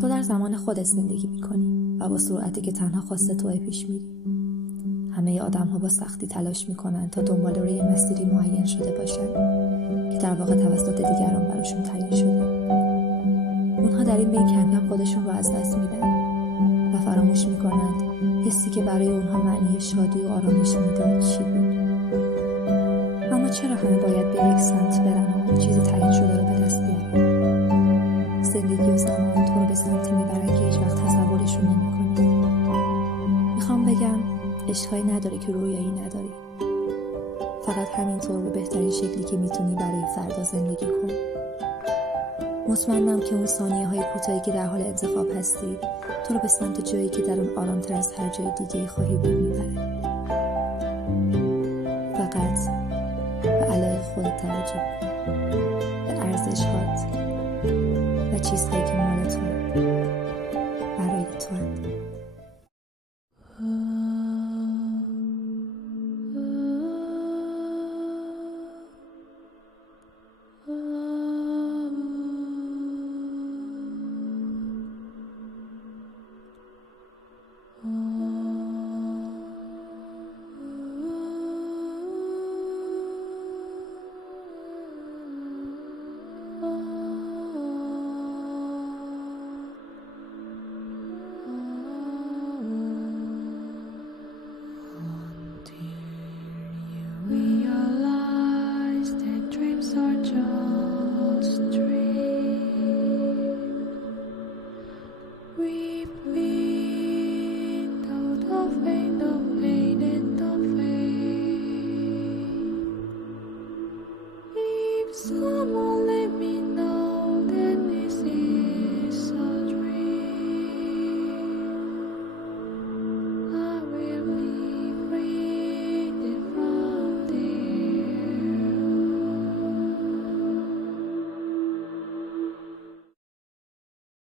تو در زمان خودت زندگی میکنی و با سرعتی که تنها خواست توی پیش میری. همه آدم ها با سختی تلاش میکنن تا دنبال روی مسیری معین شده باشن که در واقع توسط دیگران براشون تعیین شده. اونها در این بین کم کم خودشون رو از دست میدن و فراموش میکنند حسی که برای اونها معنی شادی و آرامش میداد چی بود. اما چرا همه باید به یک سمت برن و چیزی تعیین شده رو به دست بیارن؟ زندگی و زمان تو رو به سمتی میبرن که هیچ وقت تصورشون نمیکنی. میخوام بگم اشکالی نداره که رویایی نداری. فقط همینطور به بهترین شکلی که میتونی برای فردا زندگی کن. مطمئنم که اون ثانیه‌های کوتاهی که در حال انتخاب هستی تو رو به سمت جایی که در اون آرامتر از هر جای دیگه خواهی بود میبره. فقط به علاقه خودت توجه کن، به ارزش‌هات و چیزهایی که مال توه.